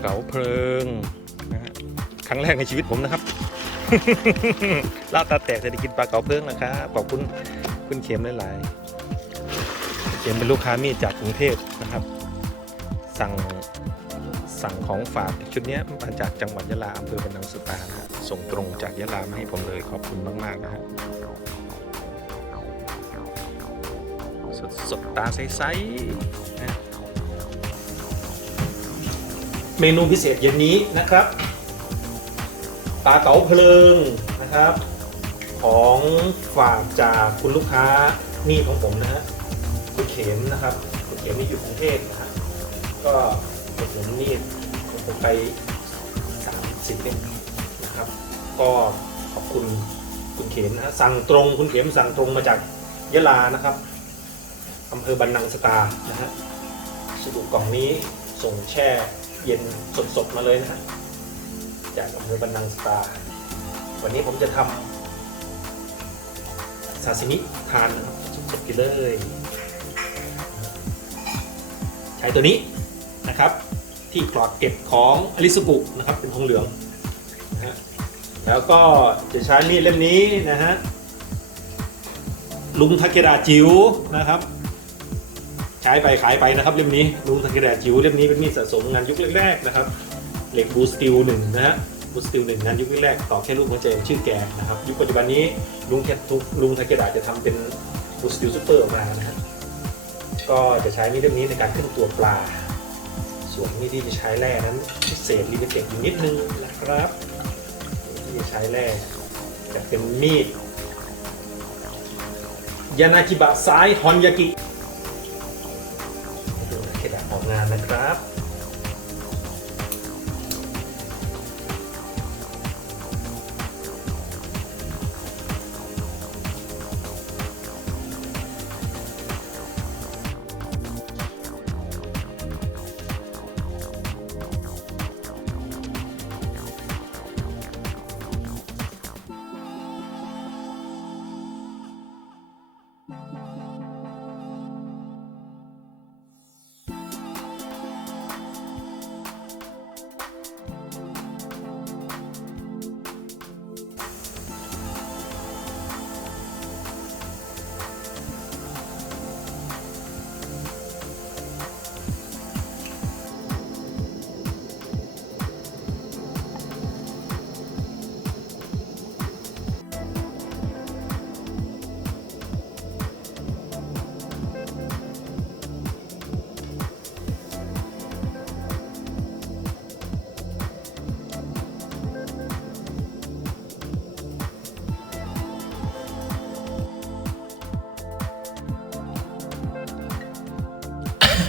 เก๋าเพลิงนะฮะครั้งแรกในชีวิตผมนะครับ ลาบตาแตกจะได้กินปลาเก๋าเพลิงนะครับขอบคุณคุณเข็มหลายๆเข็มเป็นลูกค้ามีจากกรุงเทพนะครับ สั่งสั่งของฝากชุดนี้มาจากจังหวัดยะลาอำเภอบรรนังสตานะส่งตรงจากยะลามาให้ผมเลยขอบคุณมาก ๆ นะฮะสดสดๆตาใสๆนะ เมนูพิเศษเย็นนี้นะครับปลาเก๋าเพลิงนะครับ ของฝากจากคุณลูกค้านี่ของผมนะฮะคุณเข็มนะครับคุณเข็มนี่อยู่กรุงเทพนะฮะก็ผมนี่ผมไปสามสิบเล่มนะครับ ก็ขอบคุณคุณเข็มนะฮะสั่งตรงคุณเข็มสั่งตรงมาจากยะลานะครับอำเภอบันนังสตานะฮะสดุกล่องนี้ส่งแช่ เย็นสดๆมาเลยนะฮะจากอำเภอบันนังสตาวันนี้ผมจะทำซาซิมิทานนะครับสดๆกินเลย ใช้ตัวนี้นะครับ ที่กรอดเก็บของอลิสกุนะครับ เป็นทองเหลืองนะฮะแล้วก็จะใช้มีดเล่มนี้นะฮะลุงทาเกดาจิ๋วนะครับ ใช้ไปขายไปนะครับเล่มนี้ลุงทาเกดาจิ๋วเล่มนี้เป็นมีดสะสมงานยุคแรกๆนะครับเหล็กบูสติลหนึ่งนะฮะบูสติลหนึ่งงานยุคแรกๆต่อแค่ลูกหัวใจชื่อแกนะครับยุคปัจจุบันนี้ลุงแคทุกลุงทาเกดาจะทำเป็นบูสติลซูเปอร์ออกมานะฮะก็จะใช้มีดเล่มนี้ในการขึ้นตัวปลา ส่วนมีดที่จะใช้แร่นั้นพิเศษลิมิเต็ดอยู่นิดนึงนะครับที่จะใช้แร่จะเป็นมีดยานากิบะซ้ายฮอนยากิ ขออกงานนะครับ